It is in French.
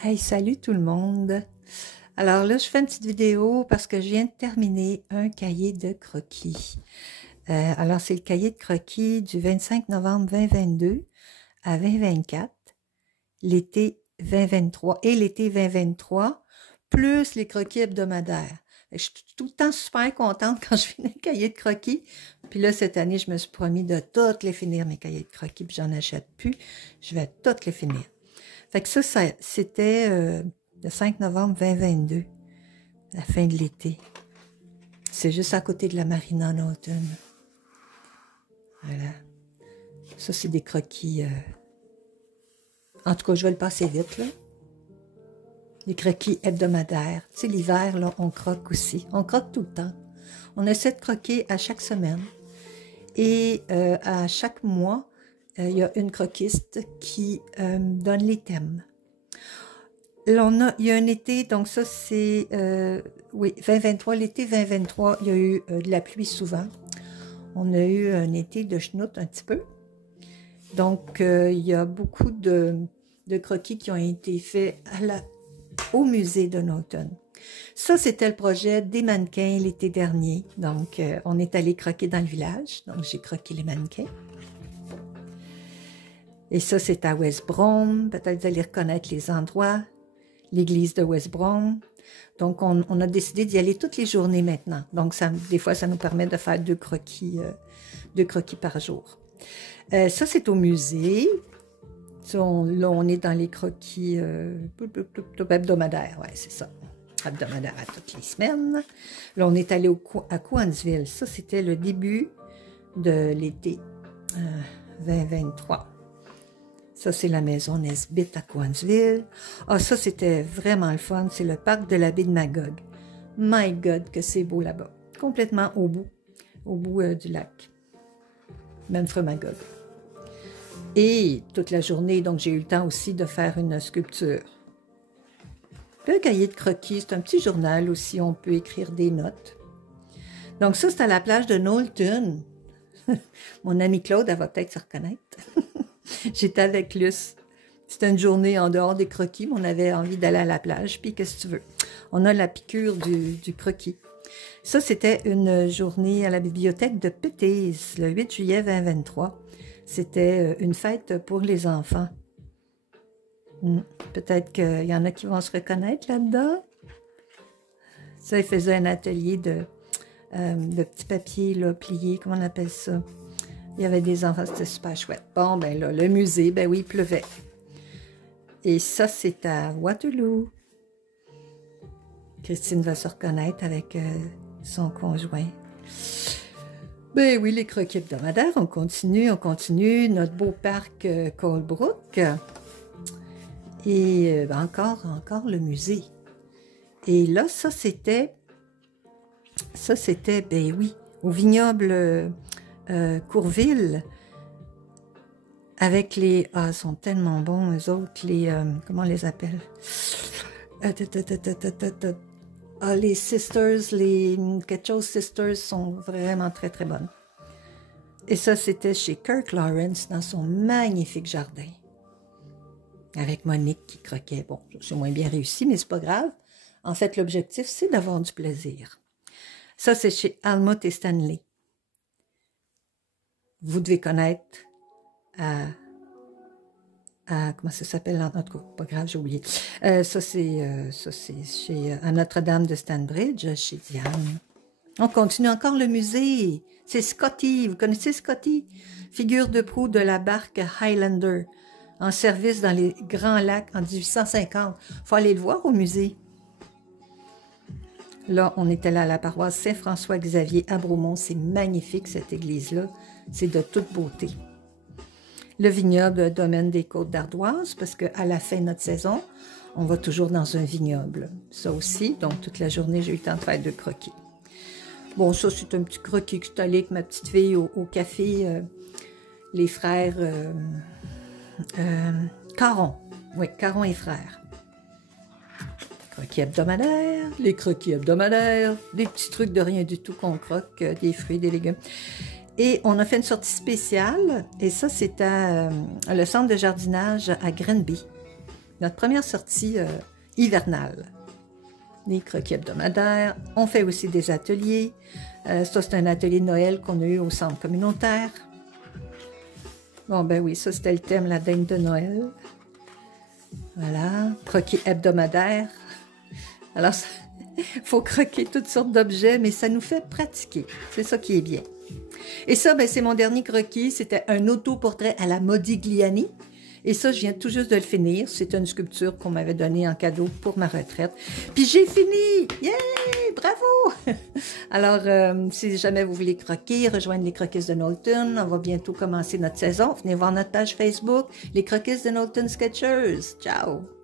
Hey, salut tout le monde! Alors là, je fais une petite vidéo parce que je viens de terminer un cahier de croquis. Alors, c'est le cahier de croquis du 25 novembre 2022 à 2024, l'été 2023 et l'été 2023, plus les croquis hebdomadaires. Je suis tout le temps super contente quand je finis le cahier de croquis. Puis là, cette année, je me suis promis de toutes les finir, mes cahiers de croquis, puis j'en achète plus. Je vais toutes les finir. Fait que ça c'était le 5 novembre 2022, la fin de l'été. C'est juste à côté de la marina en automne. Voilà. Ça, c'est des croquis. En tout cas, je vais le passer vite, là. Des croquis hebdomadaires. Tu sais, l'hiver, là, on croque aussi. On croque tout le temps. On essaie de croquer à chaque semaine. Et à chaque mois, il y a une croquiste qui donne les thèmes. Là, il y a un été, donc ça c'est, oui, 2023, l'été 2023, il y a eu de la pluie souvent. On a eu un été de chenoute un petit peu. Donc, il y a beaucoup de croquis qui ont été faits au musée de Naughton. Ça, c'était le projet des mannequins l'été dernier. Donc, on est allé croquer dans le village. Donc, j'ai croqué les mannequins. Et ça, c'est à West Brom. Peut-être vous allez reconnaître les endroits. L'église de West Brom. Donc, on a décidé d'y aller toutes les journées maintenant. Donc, des fois, ça nous permet de faire deux croquis par jour. Ça, c'est au musée. Là, on est dans les croquis hebdomadaires. Ouais, c'est ça. Hebdomadaires à toutes les semaines. Là, on est allé à Cowansville. Ça, c'était le début de l'été 2023. Ça, c'est la maison Nesbitt à Cowansville. Ah, ça, c'était vraiment le fun. C'est le parc de la baie de Magog. My God, que c'est beau là-bas. Complètement au bout du lac. Magog. Et toute la journée, donc j'ai eu le temps aussi de faire une sculpture. Puis un cahier de croquis, c'est un petit journal aussi, on peut écrire des notes. Donc ça, c'est à la plage de Knowlton. Mon amie Claude, elle va peut-être se reconnaître. J'étais avec Luce. C'était une journée en dehors des croquis, mais on avait envie d'aller à la plage. Puis, qu'est-ce que tu veux? On a la piqûre du croquis. Ça, c'était une journée à la bibliothèque de Pétez, le 8 juillet 2023. C'était une fête pour les enfants. Peut-être qu'il y en a qui vont se reconnaître là-dedans. Ça, ils faisaient un atelier de petits papiers là, pliés, comment on appelle ça? Il y avait des enfants, c'était super chouette. Bon, ben là, le musée, ben oui, il pleuvait. Et ça, c'est à Waterloo. Christine va se reconnaître avec son conjoint. Ben oui, les croquis hebdomadaires, on continue. Notre beau parc Colebrook. Et encore le musée. Et là, ça, c'était, ben oui, au vignoble Courville, avec les... Ah, ils sont tellement bons, eux autres, les... comment on les appelle? Les Sisters, les Ketchup Sisters sont vraiment très, très bonnes. Et ça, c'était chez Kirk Lawrence, dans son magnifique jardin. Avec Monique qui croquait. Bon, c'est moins bien réussi, mais c'est pas grave. En fait, l'objectif, c'est d'avoir du plaisir. Ça, c'est chez Almut et Stanley. Vous devez connaître comment ça s'appelle? En tout cas, pas grave, j'ai oublié. Ça, c'est chez à Notre-Dame de Stanbridge, chez Diane. On continue encore le musée. C'est Scotty. Vous connaissez Scotty? Figure de proue de la barque Highlander, en service dans les Grands Lacs en 1850. Faut aller le voir au musée. Là, on était là à la paroisse Saint-François-Xavier à Bromont. C'est magnifique, cette église-là. C'est de toute beauté. Le vignoble domaine des Côtes d'Ardoise, parce qu'à la fin de notre saison, on va toujours dans un vignoble. Ça aussi, donc toute la journée, j'ai eu le temps de faire 2 croquis. Bon, ça, c'est un petit croquis que je suis allée avec ma petite fille au café, les frères Caron. Oui, Caron et frères. Les croquis hebdomadaires, des petits trucs de rien du tout qu'on croque, des fruits, des légumes. Et on a fait une sortie spéciale, et ça, c'est à le centre de jardinage à Granby. notre première sortie hivernale. Les croquis hebdomadaires. On fait aussi des ateliers. Ça, c'est un atelier de Noël qu'on a eu au centre communautaire. Bon, ben oui, ça, c'était le thème, la dinde de Noël. Voilà, croquis hebdomadaires. Alors, il faut croquer toutes sortes d'objets, mais ça nous fait pratiquer. C'est ça qui est bien. Et ça, ben, c'est mon dernier croquis. C'était un autoportrait à la Modigliani. Et ça, je viens tout juste de le finir. C'est une sculpture qu'on m'avait donnée en cadeau pour ma retraite. Puis j'ai fini! Yeah! Bravo! Alors, si jamais vous voulez croquer, rejoindre les Croquisses de Knowlton. On va bientôt commencer notre saison. Venez voir notre page Facebook, les Croquisses de Knowlton Sketchers. Ciao!